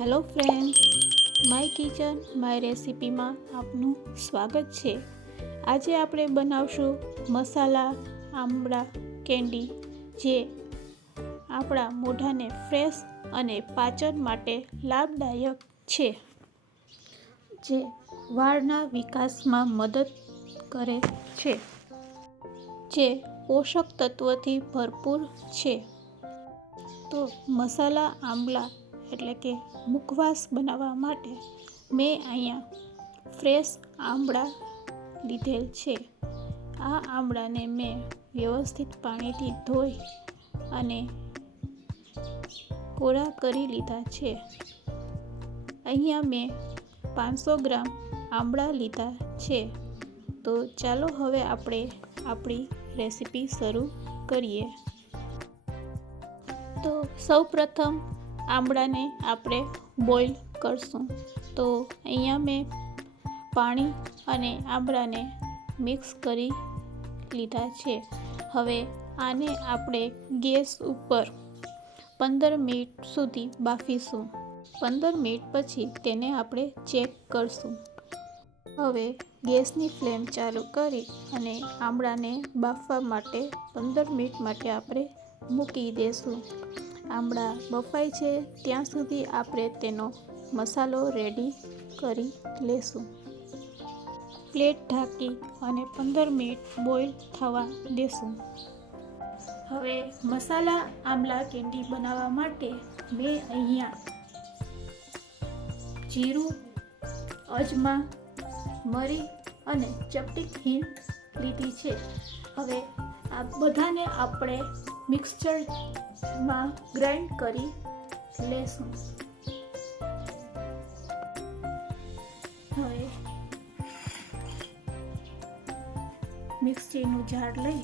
Hello friends my kitchen, my રેસિપીમાં આપનું સ્વાગત છે. આજે આપણે બનાવશું મસાલા, આમળા, કેન્ડી, જે આપણા મોઢાને ફ્રેશ અને પાચન માટે લાભદાયક છે. જે વાળના વિકાસમાં મદદ કરે છે. જે પોષક તત્વથી ભરપૂર છે. તો મસાલા આમલા એટલે કે મુખવાસ બનાવવા માટે મેં અહીંયા ફ્રેશ આમળા લીધેલ છે. આ આમળાને મેં વ્યવસ્થિત પાણીથી ધોઈ અને કોરા કરી લીધા છે. અહીંયા મેં પાંચસો ગ્રામ આમળા લીધા છે. તો ચાલો હવે આપણે આપણી રેસીપી શરૂ કરીએ. તો સૌ પ્રથમ આમળાને આપણે બોઇલ કરશું. તો અહીંયા મેં પાણી અને આમળાને મિક્સ કરી લીધા છે. હવે આને આપણે ગેસ ઉપર પંદર મિનિટ સુધી બાફીશું. પંદર મિનિટ પછી તેને આપણે ચેક કરશું. હવે ગેસની ફ્લેમ ચાલુ કરી અને આમળાને બાફવા માટે પંદર મિનિટ માટે આપણે મૂકી દઈશું આમળા બફાય છે, ત્યાં સુધી આપણે તેનો મસાલો રેડી કરી લેશું. પ્લેટ ઢાંકી અને પંદર મિનિટ બોઇલ થવા દેશું. હવે મસાલા આમલા કેન્ડી બનાવવા માટે મેં અહીંયા જીરું, અજમા, મરી અને ચપટી હિંગ લીધી છે. હવે આ બધાને આપણે મિક્સચરમાં ગ્રાઇન્ડ કરી લેશું. હવે મિક્સચરનું ઝાડ લઈ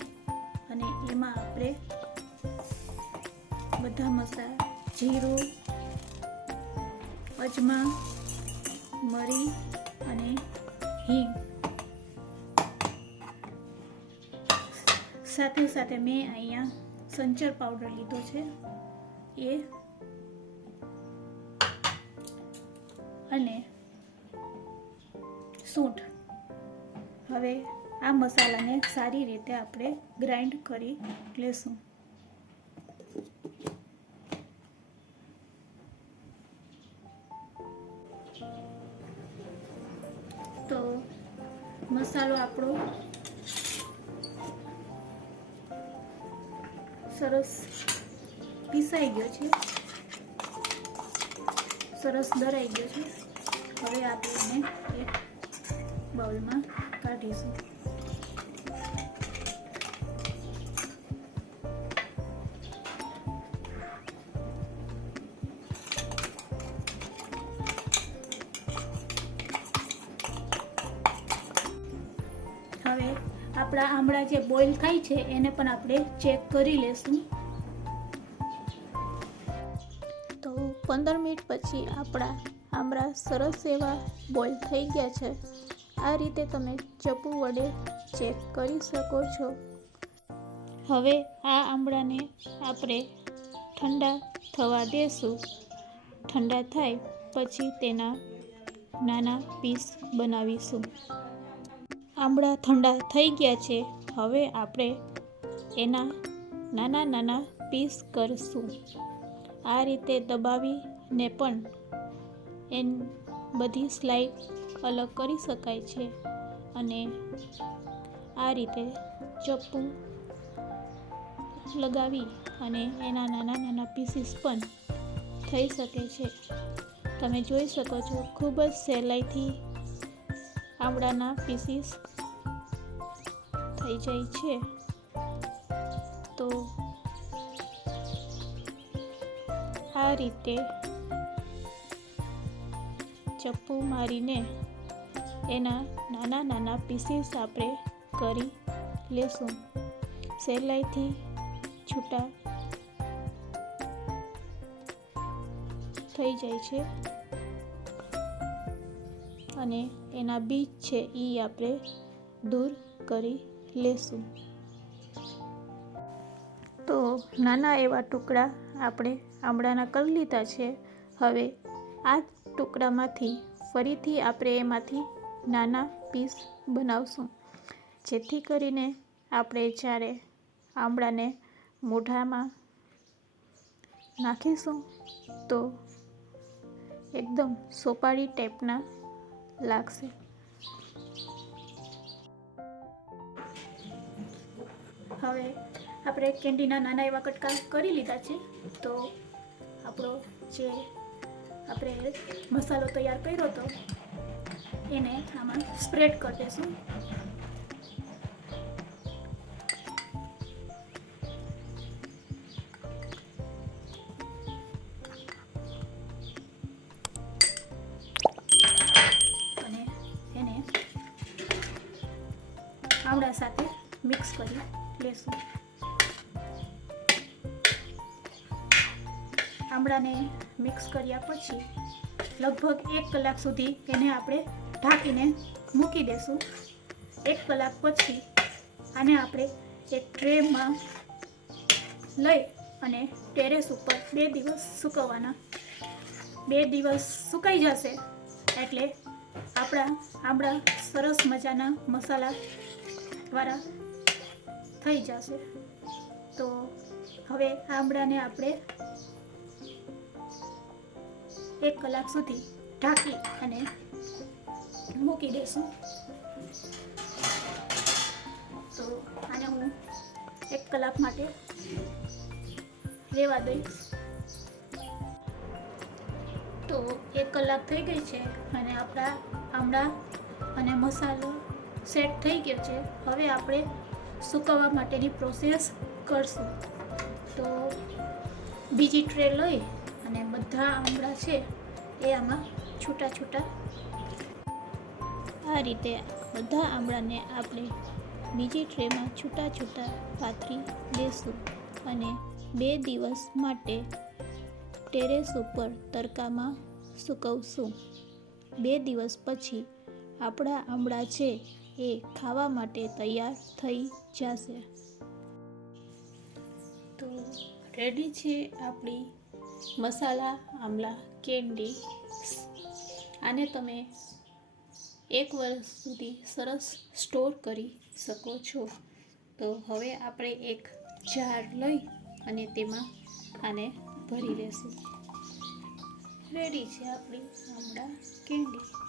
અને એમાં આપણે બધા મસાલા, જીરું, અજમા, મરી અને હિંગ. સાથે સાથે મેં અહીંયા સંચર પાવડર લીધો છે. એ. અને સૂંઠ. હવે આ મસાલાને સારી રીતે આપણે ગ્રાઇન્ડ કરી લેશું. તો મસાલો આપણો સરસ પીસાઈ ગયો છે. સરસ દરાઈ ગયો છે. હવે આપણે એક બાઉલમાં કાઢીશું. આપણા આમળા જે બોઇલ થાય છે, એને પણ આપણે ચેક કરી લેશું. તો પંદર મિનિટ પછી આપણા આમળા સરસ એવા બોઇલ થઈ ગયા છે. આ રીતે તમે ચપ્પુ વડે ચેક કરી શકો છો. હવે આ આમળાને આપણે ઠંડા થવા દેશું. ઠંડા થાય પછી તેના નાના પીસ બનાવીશું. આંબળા ઠંડા થઈ ગયા છે. હવે આપણે એના નાના નાના પીસ કરીશું. આ રીતે દબાવીને પણ એન બધી સ્લાઇડ અલગ કરી શકાય છે અને આ રીતે ચપ્પુ લગાવી અને એના નાના નાના પીસીસ પણ થઈ શકે છે. તમે જોઈ શકો છો, ખૂબ જ સહેલાઈથી આમળાના પીસીસ થઈ જાય છે. તો આ રીતે ચપ્પુ મારીને એના નાના નાના પીસીસ આપણે કરી લેશું. સહેલાઈથી છૂટા થઈ જાય છે. અને એના બીજ છે એ આપણે દૂર કરી લેશું. તો નાના એવા ટુકડા આપણે આમળાના કરી લીધા છે. હવે આ ટુકડામાંથી ફરીથી આપણે એમાંથી નાના પીસ બનાવશું. જેથી કરીને આપણે જ્યારે આમળાને મોઢામાં નાખીશું તો એકદમ સોપારી ટાઈપના લાગશે. હવે આપણે કેન્ડીના નાના એવા કટકા કરી લીધા છે. તો આપણો જે આપણે મસાલો તૈયાર કર્યો હતો એને આમાં સ્પ્રેડ કરી દઈશું આવડા સાથે મિક્સ કરી લેશું. આમળાને મિક્સ કર્યા પછી લગભગ એક કલાક સુધી એને આપણે ઢાંકીને મૂકી દેશું. એક કલાક પછી આને આપણે એક ટ્રેમાં લઈ અને ટેરેસ ઉપર બે દિવસ સૂકવવાના. બે દિવસ સુકાઈ જશે એટલે આપણા આમળા સરસ મજાના મસાલા દ્વારા થઈ જશે. તો હવે આમળાને આપણે એક કલાક સુધી ઢાંકી અને મૂકી દઈશું. તો આને હું એક કલાક માટે રહેવા દઈશ. તો એક કલાક થઈ ગઈ છે અને આપણા આમળા અને મસાલો સેટ થઈ ગયો છે. હવે આપણે સુકવવા માટેની પ્રોસેસ કરશું. તો બીજી ટ્રે લઈ અને બધા આમળા છે એ આમાં છૂટા છૂટા. આ રીતે બધા આમળાને આપણે બીજી ટ્રેમાં છૂટા છૂટા પાથરી લેશું અને બે દિવસ માટે ટેરેસ ઉપર તડકામાં સૂકવશું. બે દિવસ પછી આપણા આમળા છે એ ખાવા માટે તૈયાર થઈ જશે. તો રેડી છે આપણી મસાલા આમલા કેન્ડી. આને તમે એક વર્ષ સુધી સરસ સ્ટોર કરી શકો છો. તો હવે આપણે એક જાર લઈ અને તેમાં આને ભરી લેશું. રેડી છે આપણી આમળા કેન્ડી.